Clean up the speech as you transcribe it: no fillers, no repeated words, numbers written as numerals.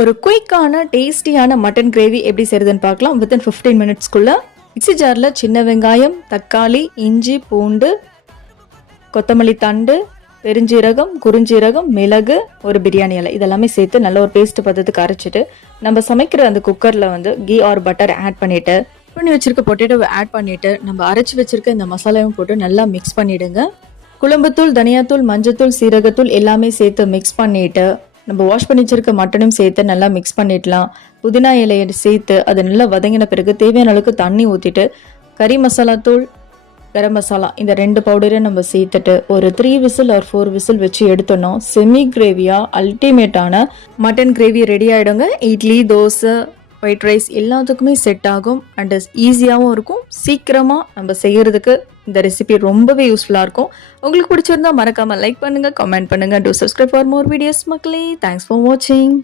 ஒரு குயிக்கான டேஸ்டியான mutton gravy எப்படி செய்யறதுன்னு பார்க்கலாம். வித்தின் 15 மினிட்ஸ்க்குள்ள மிக்ஸி ஜாரில் சின்ன வெங்காயம், தக்காளி, இஞ்சி, பூண்டு, கொத்தமல்லி தண்டு, பெருஞ்சீரகம், குறுஞ்சீரகம், மிளகு, ஒரு பிரியாணி இலை இதெல்லாமே சேர்த்து நல்ல ஒரு பேஸ்ட் பதத்துக்கு அரைச்சிட்டு நம்ம சமைக்கிற அந்த குக்கரில் வந்து கீ ஆர் பட்டர் ஆட் பண்ணிட்டு பண்ணி வச்சிருக்க பொட்டேட்டோவை ஆட் பண்ணிட்டு நம்ம அரைச்சி வச்சிருக்க இந்த மசாலாவும் போட்டு நல்லா மிக்ஸ் பண்ணிடுங்க. குழம்புத்தூள், தனியாத்தூள், மஞ்சத்தூள், சீரகத்தூள் எல்லாமே சேர்த்து மிக்ஸ் பண்ணிட்டு நம்ம வாஷ் பண்ணி வச்சிருக்க மட்டனும் சேர்த்து நல்லா மிக்ஸ் பண்ணிடலாம். புதினா இலையை சேர்த்து அதை நல்லா வதங்கின பிறகு தேவையான அளவுக்கு தண்ணி ஊற்றிட்டு கறி மசாலா தூள், கரம் மசாலா இந்த 2 பவுடரையும் நம்ம சேர்த்துட்டு ஒரு 3 விசில் ஆர் 4 விசில் வச்சு எடுத்தோம்னா செமி கிரேவியா அல்டிமேட்டான மட்டன் கிரேவி ரெடி ஆகிடுங்க. இட்லி, தோசை, ஒயிட் ரைஸ் எல்லாத்துக்குமே செட் ஆகும் அண்ட் ஈஸியாகவும் இருக்கும். சீக்கிரமாக நம்ம செய்கிறதுக்கு இந்த ரெசிபி ரொம்பவே யூஸ்ஃபுல்லாக இருக்கும். உங்களுக்கு பிடிச்சிருந்தா மறக்காமல் லைக் பண்ணுங்கள், கமெண்ட் பண்ணுங்கள், two subscribe for more videos மக்களே. தேங்க்ஸ் ஃபார் வாட்சிங்.